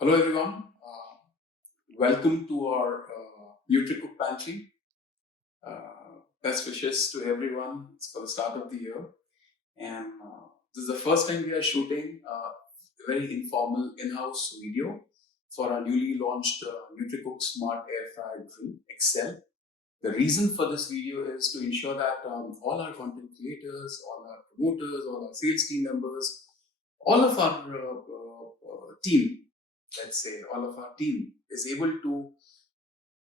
Hello everyone, welcome to our Nutricook pantry. Best wishes to everyone. It's for the start of the year, and this is the first time we are shooting a very informal in-house video for our newly launched Nutricook Smart Air Fryer Grill XL. The reason for this video is to ensure that all our content creators, all our promoters, all our sales team members, all of our team, let's say all of our team is able to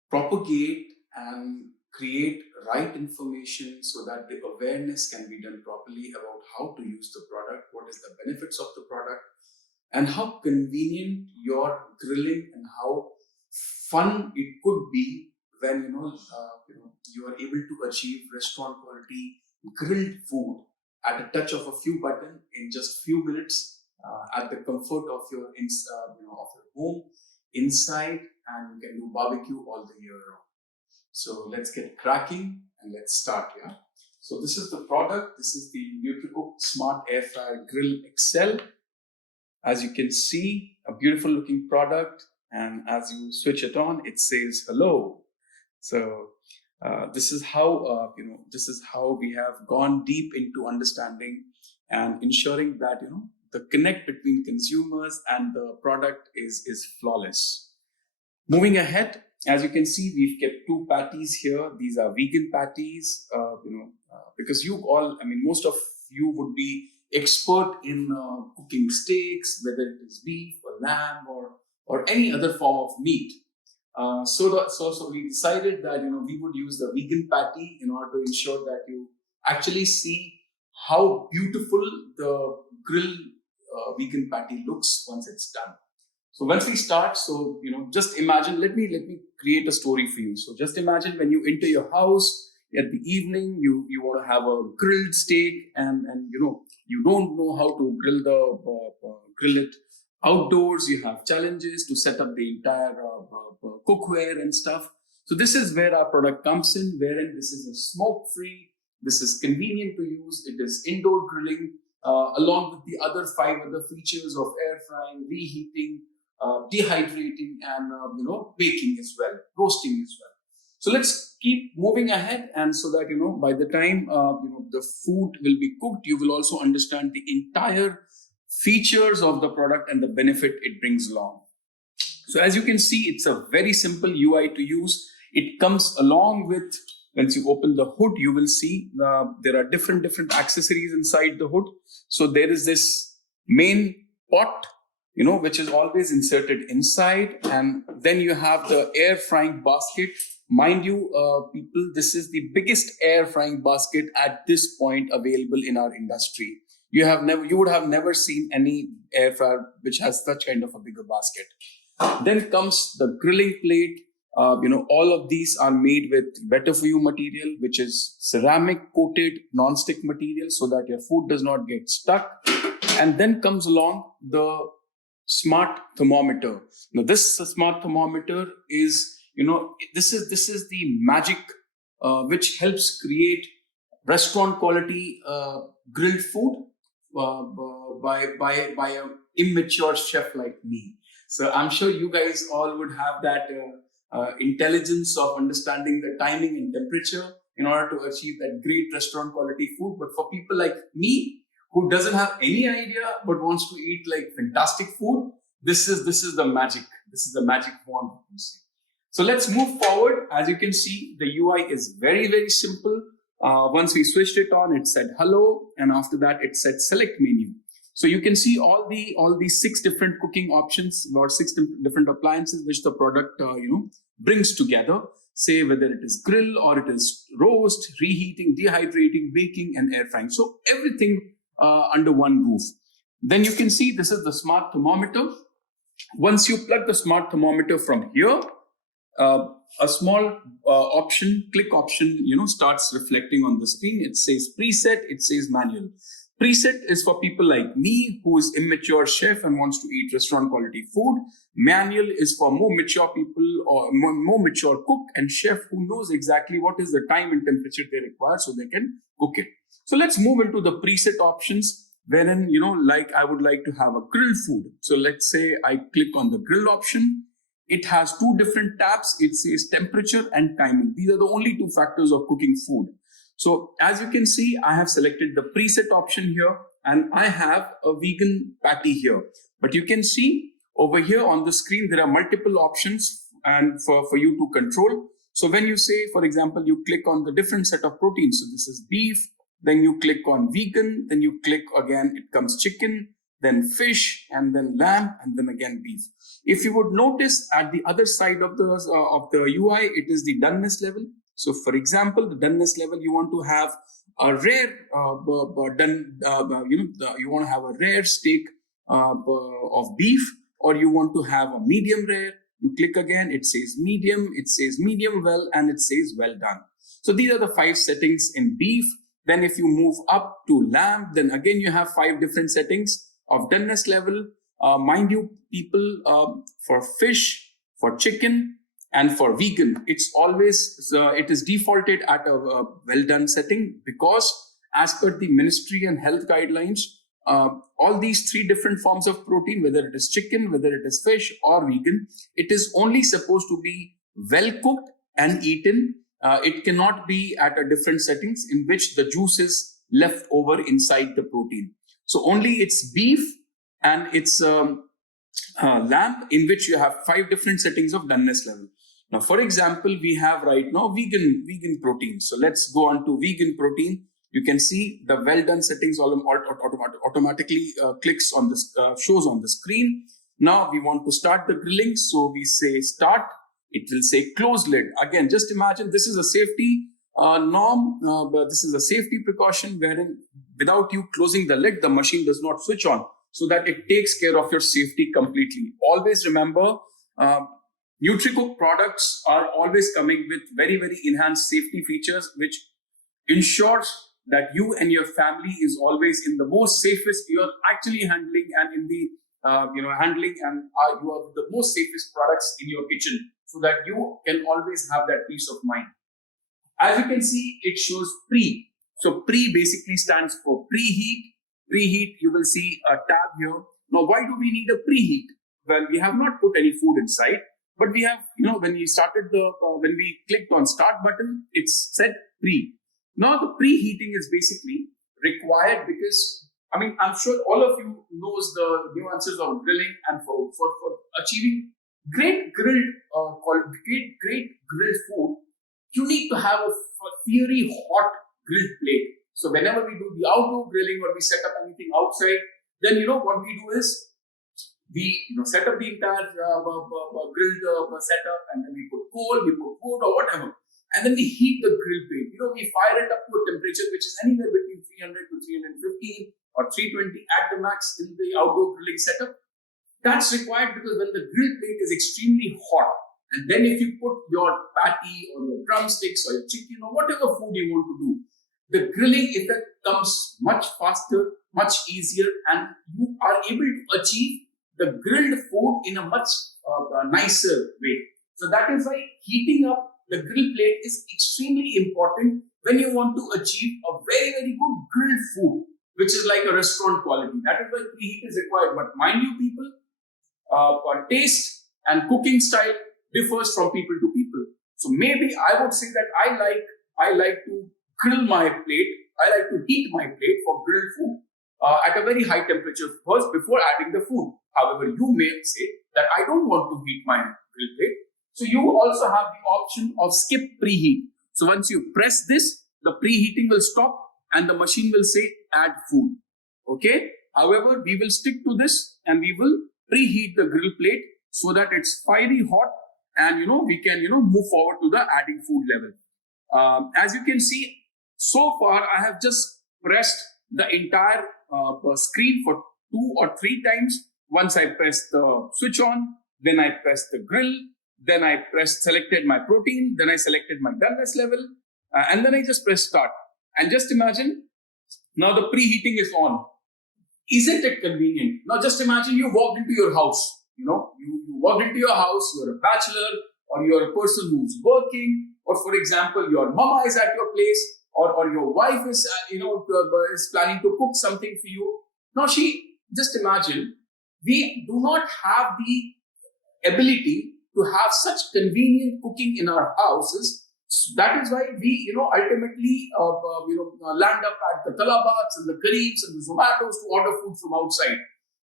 propagate and create right information so that the awareness can be done properly about how to use the product, what is the benefits of the product, and how convenient your grilling and how fun it could be when you are able to achieve restaurant quality grilled food at a touch of a few buttons in just few minutes at the comfort of your of your home inside, and you can do barbecue all the year round. So let's get cracking and let's start. So this is the product. This is the Nutricook Smart Air Fryer Grill XL. As you can see, a beautiful looking product, and as you switch it on, it says hello. So this is how we have gone deep into understanding and ensuring that the connect between consumers and the product is flawless. Moving ahead, as you can see, we've kept two patties here. These are vegan patties, because most of you would be expert in cooking steaks, whether it is beef or lamb or any other form of meat. So we decided that we would use the vegan patty in order to ensure that you actually see how beautiful the grill vegan patty looks once it's done. So once we start, just imagine. Let me create a story for you. So just imagine when you enter your house at the evening, you want to have a grilled steak, and you don't know how to grill it outdoors. You have challenges to set up the entire cookware and stuff. So this is where our product comes in, wherein this is a smoke-free, this is convenient to use, it is indoor grilling, along with the other 5 other features of air frying, reheating, dehydrating, and baking as well, roasting as well. So let's keep moving ahead, and so that by the time the food will be cooked, you will also understand the entire features of the product and the benefit it brings along. So as you can see, it's a very simple UI to use. It comes along with, once you open the hood, you will see there are different accessories inside the hood. So there is this main pot, which is always inserted inside, and then you have the air frying basket. Mind you, people, this is the biggest air frying basket at this point available in our industry. You would have never seen any air fryer which has such kind of a bigger basket. Then comes the grilling plate. All of these are made with better for you material, which is ceramic coated non-stick material, so that your food does not get stuck. And then comes along the smart thermometer. Now, this smart thermometer is, this is the magic which helps create restaurant quality grilled food by an immature chef like me. So I'm sure you guys all would have that intelligence of understanding the timing and temperature in order to achieve that great restaurant quality food. But for people like me, who doesn't have any idea but wants to eat like fantastic food, this is the magic. This is the magic wand. So let's move forward. As you can see, the UI is very, very simple. Once we switched it on, it said hello, and after that it said select menu. So you can see all the 6 different cooking options or 6 different appliances which the product brings together. Say whether it is grill or it is roast, reheating, dehydrating, baking, and air frying. So everything under one roof. Then you can see this is the smart thermometer. Once you plug the smart thermometer from here, a small click option, starts reflecting on the screen. It says preset, it says manual. Preset is for people like me, who is immature chef and wants to eat restaurant quality food. Manual is for more mature people or more mature cook and chef who knows exactly what is the time and temperature they require so they can cook it. So let's move into the preset options. wherein, like I would like to have a grilled food. So let's say I click on the grill option. It has two different tabs. It says temperature and timing. These are the only two factors of cooking food. So as you can see, I have selected the preset option here, and I have a vegan patty here. But you can see over here on the screen, there are multiple options and for you to control. So when you say, for example, you click on the different set of proteins. So this is beef, then you click on vegan, then you click again, it comes chicken, then fish, and then lamb, and then again beef. If you would notice at the other side of the UI, it is the doneness level. So for example, the doneness level, you want to have a rare you want to have a rare steak of beef, or you want to have a medium rare. You click again, it says medium well, and it says well done. So these are the 5 settings in beef. Then if you move up to lamb, then again you have 5 different settings of doneness level. Mind you, people, for fish, for chicken, and for vegan, it's always, it is defaulted at a well done setting, because as per the ministry and health guidelines, all these 3 different forms of protein, whether it is chicken, whether it is fish or vegan, it is only supposed to be well cooked and eaten. It cannot be at a different settings in which the juice is left over inside the protein. So only it's beef and it's lamb, in which you have 5 different settings of doneness level. Now, for example, we have right now vegan protein. So let's go on to vegan protein. You can see the well done settings automatically clicks on this, shows on the screen. Now we want to start the grilling. So we say start. It will say close lid. Again, just imagine this is a safety norm. But this is a safety precaution wherein without you closing the lid, the machine does not switch on, so that it takes care of your safety completely. Always remember, Nutricook products are always coming with very, very enhanced safety features, which ensures that you and your family is always in the most safest. You are actually handling and in the handling, and you are the most safest products in your kitchen, so that you can always have that peace of mind. As you can see, it shows pre. So pre basically stands for preheat. Preheat, you will see a tab here. Now, why do we need a preheat? Well, we have not put any food inside, but we have, when we started when we clicked on start button, it's said pre. Now, the preheating is basically required because, I'm sure all of you knows the nuances of grilling, and for achieving great grilled food, you need to have a fiery hot grilled plate. So whenever we do the outdoor grilling or we set up anything outside, then what we do is we set up the entire grilled setup, and then we put coal, we put wood or whatever, and then we heat the grill plate. We fire it up to a temperature which is anywhere between 300 to 315 or 320 at the max in the outdoor grilling setup. That's required because when the grill plate is extremely hot, and then if you put your patty or your drumsticks or your chicken or whatever food you want to do, the grilling effect comes much faster, much easier, and you are able to achieve the grilled food in a much nicer way. So that is why heating up the grill plate is extremely important when you want to achieve a very, very good grilled food, which is like a restaurant quality. That is why preheat is required. But mind you, people, taste and cooking style differs from people to people. So maybe I would say that I like to grill my plate. I like to heat my plate for grilled food at a very high temperature first before adding the food. However, you may say that I don't want to heat my grill plate. So you also have the option of skip preheat. So once you press this, the preheating will stop and the machine will say add food. Okay. However, we will stick to this and we will preheat the grill plate so that it's fiery hot, and we can move forward to the adding food level. As you can see, so far I have just pressed the entire screen for 2 or 3 times. Once I press the switch on, then I press the grill, then I selected my protein, then I selected my doneness level, and then I just press start. And just imagine, now the preheating is on. Isn't it convenient? Now just imagine you walked into your house. You walked into your house, you're a bachelor, or you're a person who's working, or for example, your mama is at your place, or your wife is, is planning to cook something for you. Now, just imagine, we do not have the ability to have such convenient cooking in our houses. That is why we, ultimately, land up at the Talabats and the Kareems and the Zomatos to order food from outside.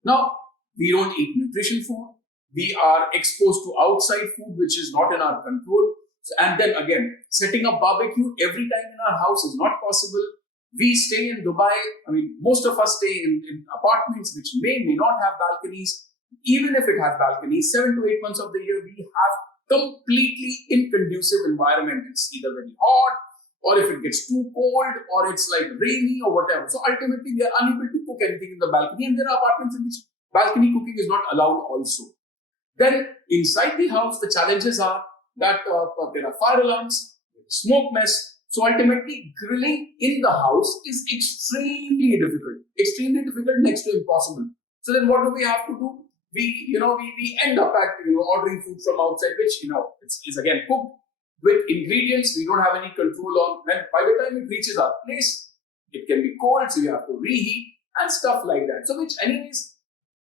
Now, we don't eat nutrition food. We are exposed to outside food, which is not in our control. And then again, setting up barbecue every time in our house is not possible. We stay in Dubai. I mean, most of us stay in apartments which may not have balconies. Even if it has balconies, 7 to 8 months of the year, we have completely inconducive environment. It's either very hot, or if it gets too cold, or it's like rainy or whatever. So ultimately, we are unable to cook anything in the balcony. And there are apartments in which balcony cooking is not allowed also. Then inside the house, the challenges are that there are fire alarms, smoke mess. So ultimately, grilling in the house is extremely difficult, next to impossible. So then what do we have to do? We end up at, ordering food from outside, which, is again cooked with ingredients we don't have any control on. When by the time it reaches our place, it can be cold, so you have to reheat and stuff like that. So which anyways,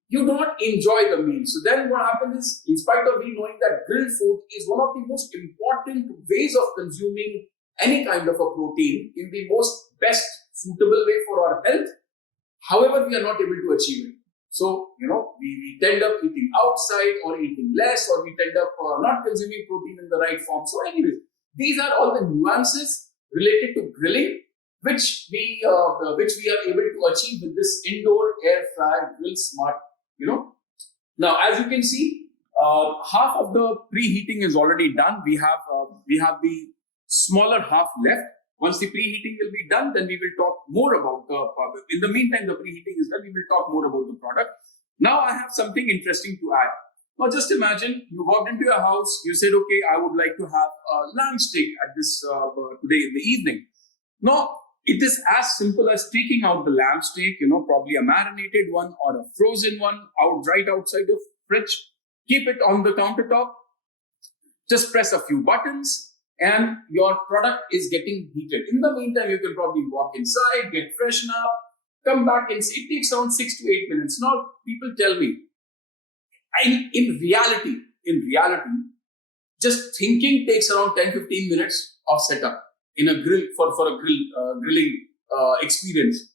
you do not enjoy the meal. So then what happens is, in spite of me knowing that grilled food is one of the most important ways of consuming any kind of a protein in the most best suitable way for our health, however, we are not able to achieve it. So, we tend up eating outside or eating less, or we tend up not consuming protein in the right form. So anyways, these are all the nuances related to grilling, which we are able to achieve with this indoor air fryer grill smart. Now, as you can see, half of the preheating is already done. We have the smaller half left. Once the preheating will be done, then we will talk more about the product. In the meantime, the preheating is done. We will talk more about the product. Now, I have something interesting to add. Now, just imagine you walked into your house. You said, "Okay, I would like to have a lamb steak at this today in the evening." Now, it is as simple as taking out the lamb steak, probably a marinated one or a frozen one, right outside the fridge. Keep it on the countertop. Just press a few buttons, and your product is getting heated. In the meantime, you can probably walk inside, get freshen up, come back and see. It takes around 6 to 8 minutes. Now, people tell me, in reality, just thinking takes around 10-15 minutes of setup in a grill for a grilling experience.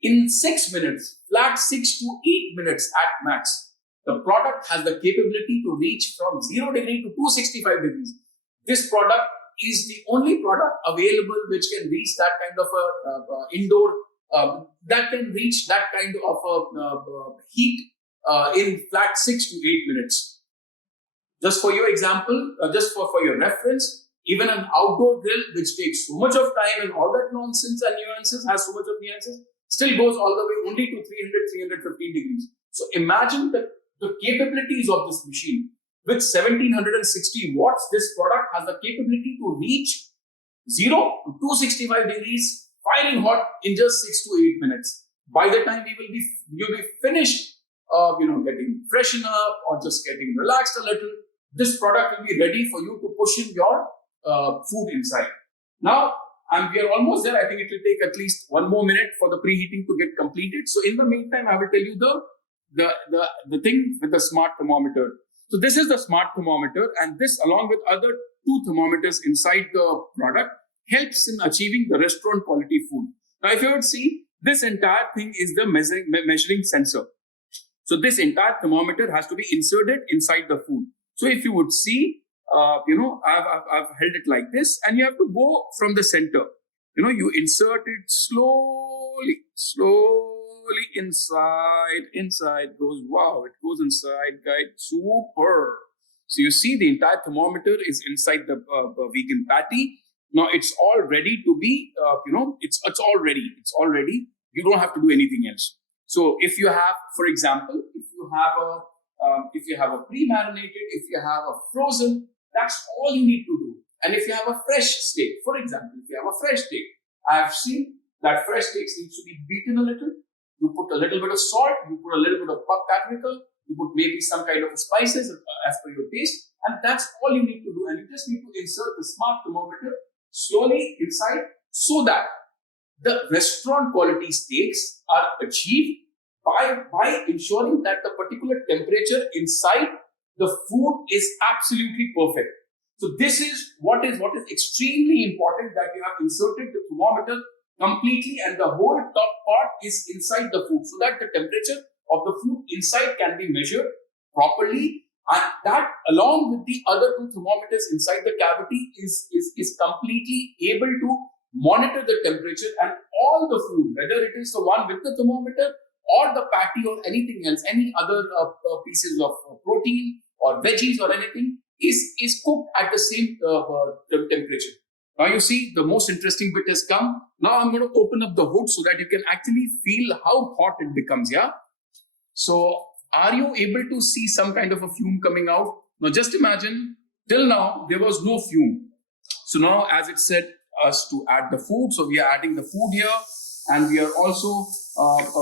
In 6 minutes, flat 6 to 8 minutes at max, the product has the capability to reach from 0 degree to 265 degrees. This product is the only product available which can reach that kind of a indoor, that can reach that kind of heat in flat 6 to 8 minutes. Just for your example, just for your reference, even an outdoor grill which takes so much of time and all that nonsense and nuances, has so much of nuances, still goes all the way only to 315 degrees. So imagine the capabilities of this machine. With 1760 watts, this product has the capability to reach 0 to 265 degrees, firing hot in just 6 to 8 minutes. By the time you'll be finished, getting freshened up or just getting relaxed a little, this product will be ready for you to push in your food inside. Now, we are almost there. I think it will take at least 1 more minute for the preheating to get completed. So in the meantime, I will tell you the thing with the smart thermometer. So this is the smart thermometer, and this, along with other 2 thermometers inside the product, helps in achieving the restaurant quality food. Now, if you would see, this entire thing is the measuring sensor. So this entire thermometer has to be inserted inside the food. So if you would see, I've held it like this, and you have to go from the center. You insert it slowly inside goes. Wow, it goes inside, guys. Super. So you see, the entire thermometer is inside the vegan patty. Now it's all ready to be, it's all ready. It's all ready. You don't have to do anything else. So if you have, for example, if you have a pre-marinated, if you have a frozen, that's all you need to do. And if you have a fresh steak, for example, if you have a fresh steak, I have seen that fresh steak needs to be beaten a little. You put a little bit of salt, you put a little bit of paprika, you put maybe some kind of spices as per your taste, and that's all you need to do. And you just need to insert the smart thermometer slowly inside so that the restaurant quality steaks are achieved by ensuring that the particular temperature inside the food is absolutely perfect. So this is what is extremely important, that you have inserted the thermometer completely and the whole top part is inside the food, so that the temperature of the food inside can be measured properly, and that along with the other two thermometers inside the cavity is completely able to monitor the temperature, and all the food, whether it is the one with the thermometer or the patty or anything else, any other pieces of protein or veggies or anything, is cooked at the same temperature. Now you see, the most interesting bit has come. Now I'm going to open up the hood so that you can actually feel how hot it becomes, yeah? So are you able to see some kind of a fume coming out? Now just imagine, till now there was no fume. So now, as it said us to add the food, so we are adding the food here, and we are also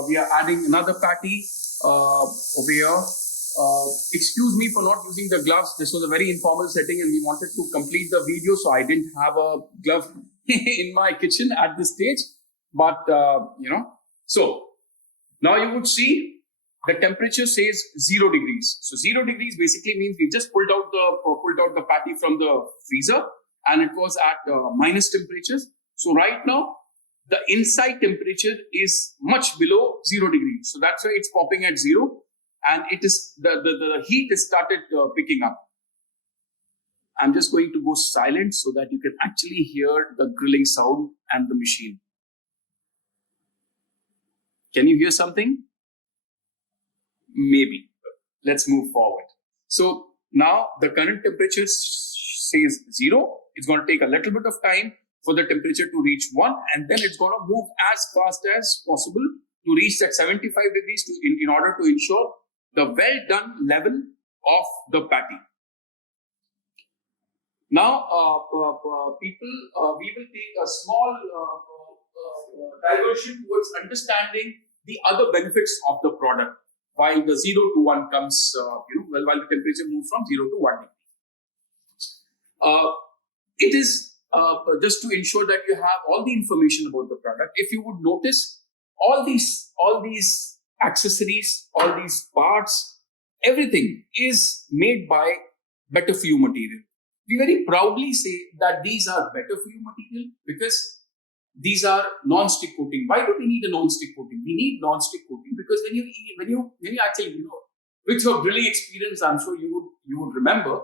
we are adding another patty over here. Excuse me for not using the gloves. This was a very informal setting and we wanted to complete the video, so I didn't have a glove in my kitchen at this stage. But, so now you would see the temperature says 0 degrees. So 0 degrees basically means we just pulled out the patty from the freezer and it was at minus temperatures. So right now, the inside temperature is much below 0 degrees. So that's why it's popping at 0. And it is the heat has started picking up. I'm just going to go silent so that you can actually hear the grilling sound and the machine. Can you hear something? Maybe. Let's move forward. So now the current temperature says 0. It's going to take a little bit of time for the temperature to reach 1, and then it's going to move as fast as possible to reach that 75 degrees in order to ensure the well done level of the patty. Now, people, we will take a small diversion towards understanding the other benefits of the product while the 0 to 1 comes, while the temperature moves from 0 to 1 degree. It is just to ensure that you have all the information about the product. If you would notice, all these accessories, all these parts, everything is made by better for you material. We very proudly say that these are better for you material because these are non-stick coating. Why do we need a non-stick coating? We need non-stick coating because when you actually, with your grilling experience, I'm sure you would remember,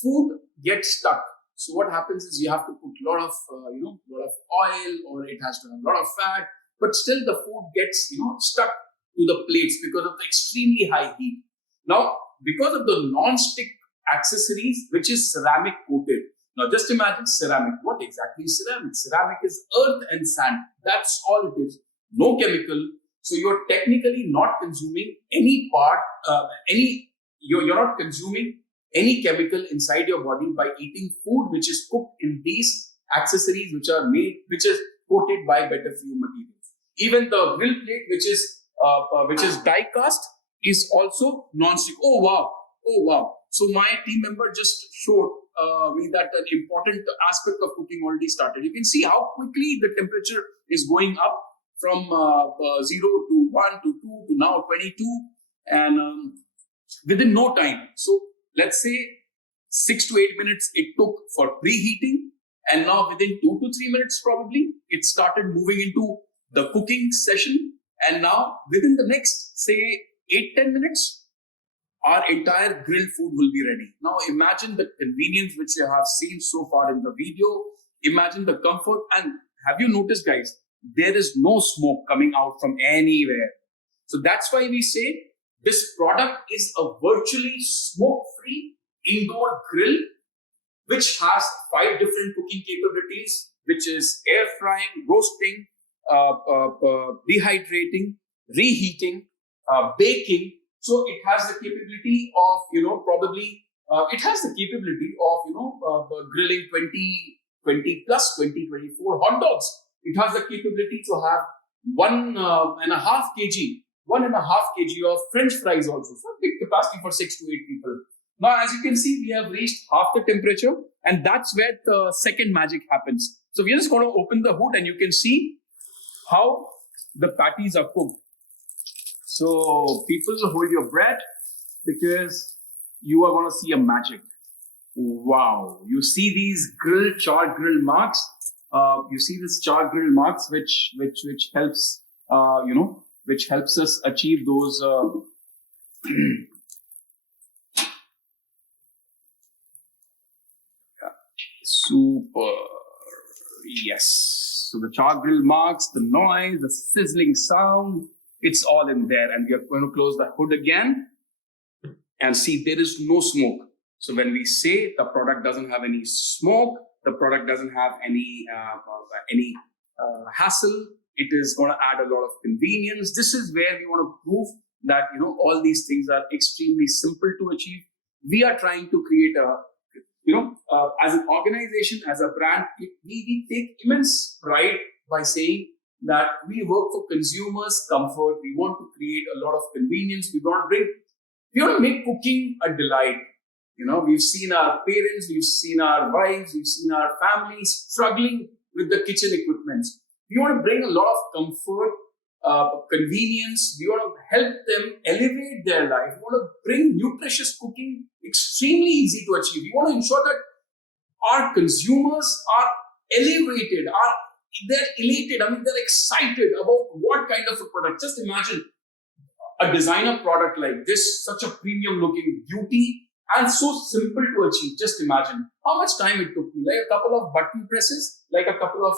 food gets stuck. So what happens is you have to put a lot of oil, or it has to have a lot of fat, but still the food gets stuck to the plates because of the extremely high heat. Now, because of the non-stick accessories, which is ceramic coated. Now, just imagine ceramic. What exactly is ceramic? Ceramic is earth and sand. That's all it is. No chemical. So you're technically not consuming any part, you're not consuming any chemical inside your body by eating food which is cooked in these accessories which is coated by better for you materials. Even the grill plate, which is die cast, is also non-stick. Oh wow. So my team member just showed me that an important aspect of cooking already started. You can see how quickly the temperature is going up from 0 to 1 to 2 to now 22, and within no time. So let's say 6 to 8 minutes it took for preheating, and now within 2 to 3 minutes probably it started moving into the cooking session, and now within the next say 8-10 minutes our entire grilled food will be ready. Now imagine the convenience which you have seen so far in the video. Imagine the comfort, and have you noticed, guys, there is no smoke coming out from anywhere. So that's why we say this product is a virtually smoke-free indoor grill which has 5 different cooking capabilities, which is air frying, roasting, dehydrating, reheating, baking. So it has the capability of, grilling 20 plus 24 hot dogs. It has the capability to have 1.5 kg of French fries also. So big capacity for 6 to 8 people. Now, as you can see, we have reached half the temperature, and that's where the second magic happens. So we're just going to open the hood and you can see how the patties are cooked. So people hold your breath because you are going to see a magic. Wow! You see these charred grill marks. You see this charred grill marks, which helps which helps us achieve those. Super. Yes. So the charred grill marks, the noise, the sizzling sound, it's all in there. And we are going to close the hood again and see there is no smoke. So when we say the product doesn't have any smoke, the product doesn't have any hassle, it is going to add a lot of convenience. This is where we want to prove that all these things are extremely simple to achieve. We are trying to create as an organization, as a brand, we take immense pride by saying that we work for consumers' comfort. We want to create a lot of convenience. We want to make cooking a delight. We've seen our parents, we've seen our wives, we've seen our families struggling with the kitchen equipment. We want to bring a lot of comfort, convenience. We want to help them elevate their life. We want to bring nutritious cooking extremely easy to achieve. We want to ensure that our consumers are elevated, they're elated. They're excited about what kind of a product. Just imagine a designer product like this, such a premium looking beauty, and so simple to achieve. Just imagine how much time it took me. Like a couple of button presses, like a couple of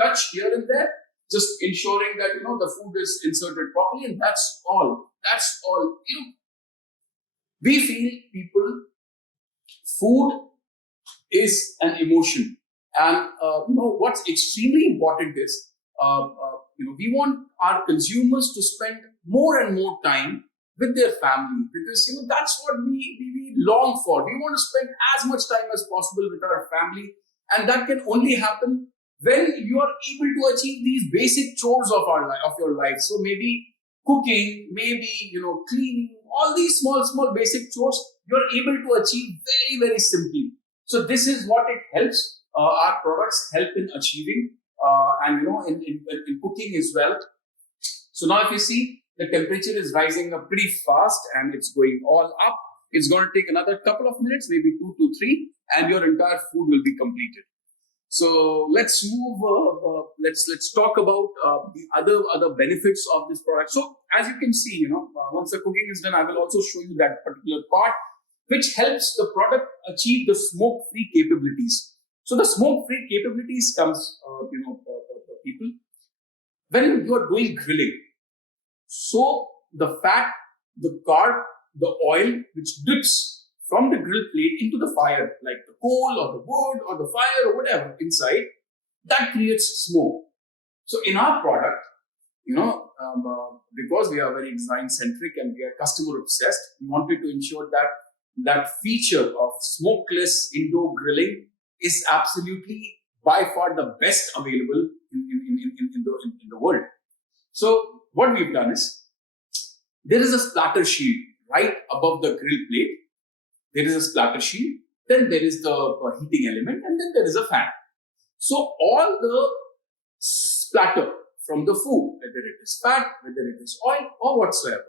touch here and there, just ensuring that the food is inserted properly, and that's all. We feel food is an emotion, and what's extremely important is we want our consumers to spend more and more time with their family, because that's what we long for. We want to spend as much time as possible with our family, and that can only happen when you are able to achieve these basic chores of your life. So maybe cooking, maybe cleaning, all these small basic chores you're able to achieve very, very simply. So this is what it helps. Our products help in achieving, and in cooking as well. So now if you see, the temperature is rising up pretty fast and it's going all up. It's going to take another couple of minutes, maybe 2 to 3, and your entire food will be completed. So let's move. Let's talk about the other benefits of this product. So as you can see, once the cooking is done, I will also show you that particular part, which helps the product achieve the smoke-free capabilities. So the smoke-free capabilities comes, people, when you are doing grilling. So the fat, the carb, the oil, which drips from the grill plate into the fire, like the coal or the wood or the fire or whatever inside, that creates smoke. So in our product, because we are very design-centric and we are customer-obsessed, we wanted to ensure that feature of smokeless indoor grilling is absolutely by far the best available in the world. So what we've done is, there is a splatter shield right above the grill plate. There is a splatter shield, then there is the heating element, and then there is a fan. So all the splatter from the food, whether it is fat, whether it is oil or whatsoever,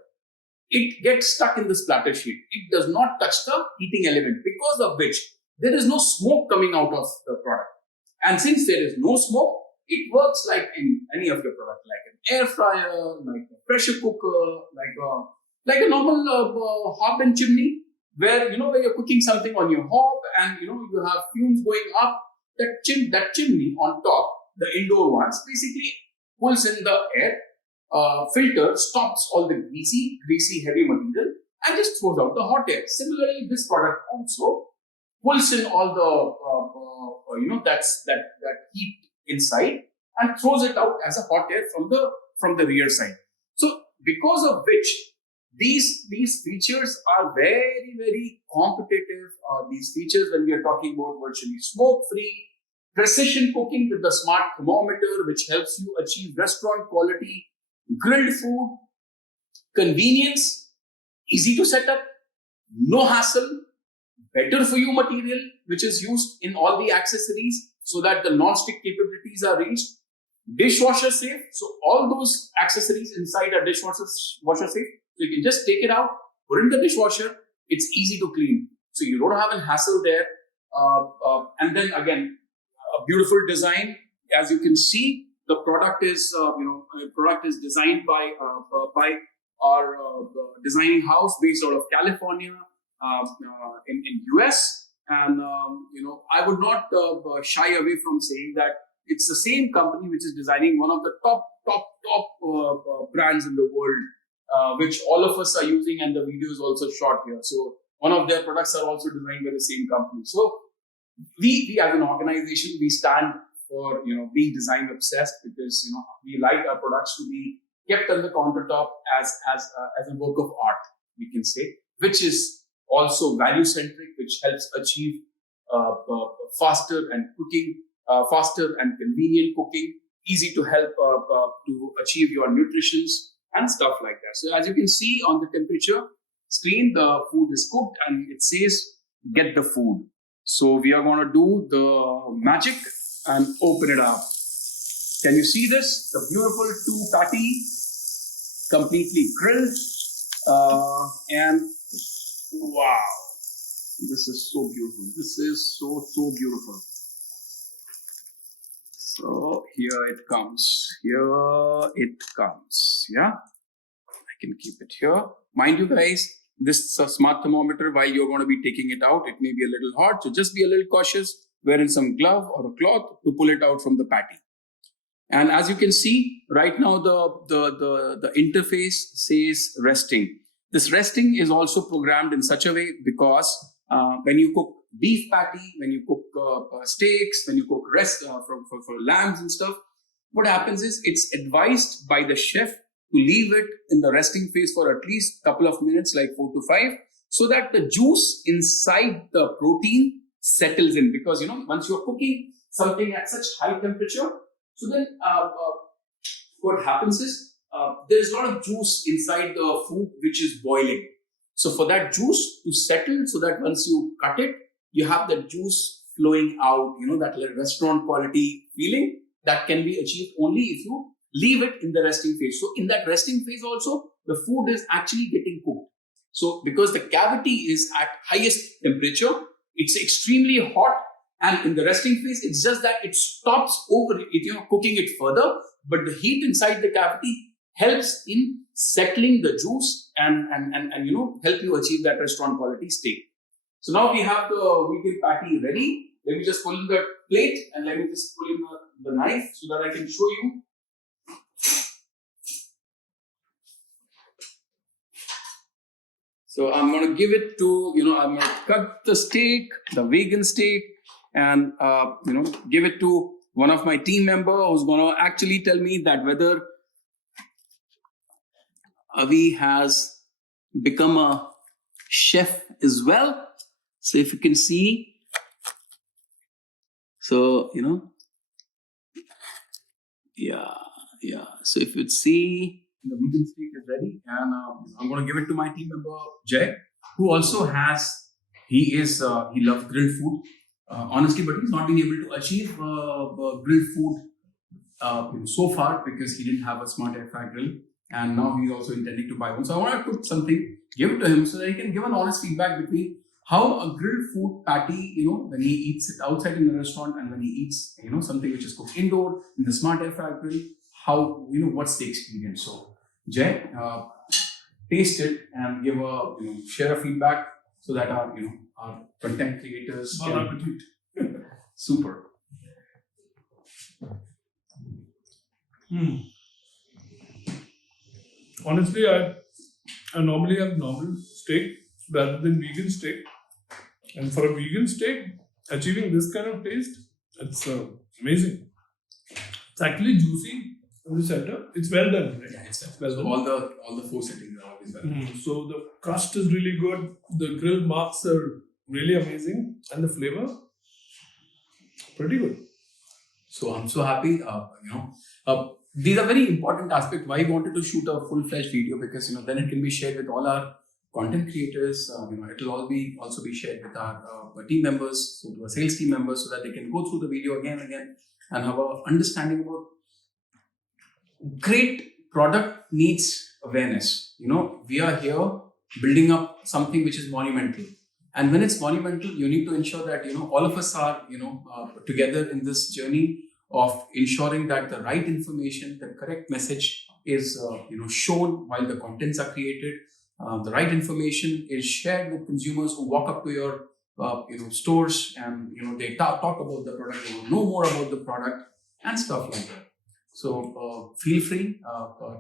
it gets stuck in the splatter shield. It does not touch the heating element, because of which there is no smoke coming out of the product. And since there is no smoke, it works like in any of your product, like an air fryer, like a pressure cooker, like a normal hob and chimney, where where you're cooking something on your hob and you have fumes going up. That chimney on top, the indoor ones, basically pulls in the air, filter, stops all the greasy heavy material, and just throws out the hot air. Similarly, this product also pulls in all the that heat inside and throws it out as a hot air from the rear side. So because of which these features are very, very competitive. These features, when we are talking about virtually smoke-free, precision cooking with the smart thermometer, which helps you achieve restaurant quality, grilled food, convenience, easy to set up, no hassle, better for you material, which is used in all the accessories so that the non-stick capabilities are reached. dishwasher safe. So all those accessories inside a dishwasher safe. So you can just take it out, put it in the dishwasher. It's easy to clean. So you don't have a hassle there. And then again, a beautiful design. As you can see, the product is designed by our designing house based out of California in US. And I would not shy away from saying that it's the same company which is designing one of the top brands in the world, which all of us are using, and the video is also shot here. So one of their products are also designed by the same company. So we as an organization, we stand for being design obsessed, because we like our products to be kept on the countertop as a work of art, we can say, which is also value centric, which helps achieve faster and convenient cooking, easy to help to achieve your nutrition and stuff like that. So as you can see on the temperature screen, the food is cooked and it says get the food. So we are going to do the magic and open it up. Can you see this? The beautiful 2 patty, completely grilled. And wow, this is so beautiful. This is so beautiful. So here it comes. Yeah, I can keep it here. Mind you guys, this is a smart thermometer. While you're going to be taking it out, it may be a little hot. So just be a little cautious. Wearing some glove or a cloth to pull it out from the patty. And as you can see, right now the interface says resting. This resting is also programmed in such a way because when you cook beef patty, when you cook steaks, when you cook for lambs and stuff, what happens is it's advised by the chef to leave it in the resting phase for at least a couple of minutes, like 4 to 5, so that the juice inside the protein settles in. Because once you're cooking something at such high temperature, so then what happens is there's a lot of juice inside the food which is boiling. So for that juice to settle, so that once you cut it, you have the juice flowing out, that restaurant quality feeling that can be achieved only if you leave it in the resting phase. So in that resting phase also, the food is actually getting cooked. So because the cavity is at highest temperature, it's extremely hot, and in the resting phase, it's just that it stops over it, cooking it further, but the heat inside the cavity helps in settling the juice and help you achieve that restaurant quality steak. So now we have the vegan patty ready. Let me just pull in the plate and let me just pull in the knife so that I can show you. So I'm going to give it to, I'm going to cut the steak, the vegan steak, and, give it to one of my team member who's going to actually tell me that whether Avi has become a chef as well. So if you can see, so, yeah. So if you see, the vegan steak is ready, and I'm going to give it to my team member Jay, who also he loves grilled food, honestly, but he's not been able to achieve grilled food so far because he didn't have a smart air fry grill, and now he's also intending to buy one. So I want to cook something, give it to him so that he can give an honest feedback between how a grilled food patty, when he eats it outside in the restaurant and when he eats, something which is cooked indoor in the smart air fry grill, how, what's the experience. So Jay, taste it and give share a feedback so that our content creators can super. Honestly, I normally have normal steak rather than vegan steak, and for a vegan steak, achieving this kind of taste, it's amazing. It's actually juicy. In the center, it's well done, right? Yeah, it's well done. All the 4 settings are always well done. So the crust is really good. The grill marks are really amazing, and the flavor pretty good. So I'm so happy. These are very important aspects. Why I wanted to shoot a full-fledged video, because then it can be shared with all our content creators. It will also be shared with our team members, so to our sales team members, so that they can go through the video again and again and have an understanding about great product needs awareness. We are here building up something which is monumental. And when it's monumental, you need to ensure that, all of us are, together in this journey of ensuring that the right information, the correct message is, shown while the contents are created. The right information is shared with consumers who walk up to your, stores, and, they talk about the product, they will know more about the product and stuff like that. So feel free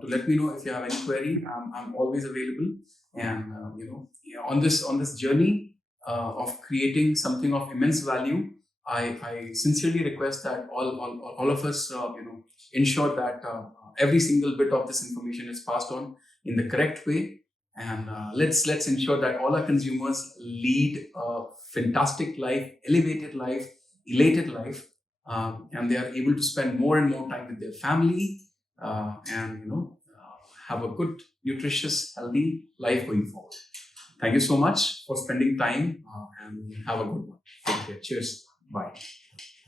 to let me know if you have any query. I'm always available, and on this journey of creating something of immense value, I sincerely request that all of us ensure that every single bit of this information is passed on in the correct way, and let's ensure that all our consumers lead a fantastic life, elevated life, elated life, and they are able to spend more and more time with their family, and have a good, nutritious, healthy life going forward. Thank you so much for spending time, and have a good one. Take care. Cheers. Bye.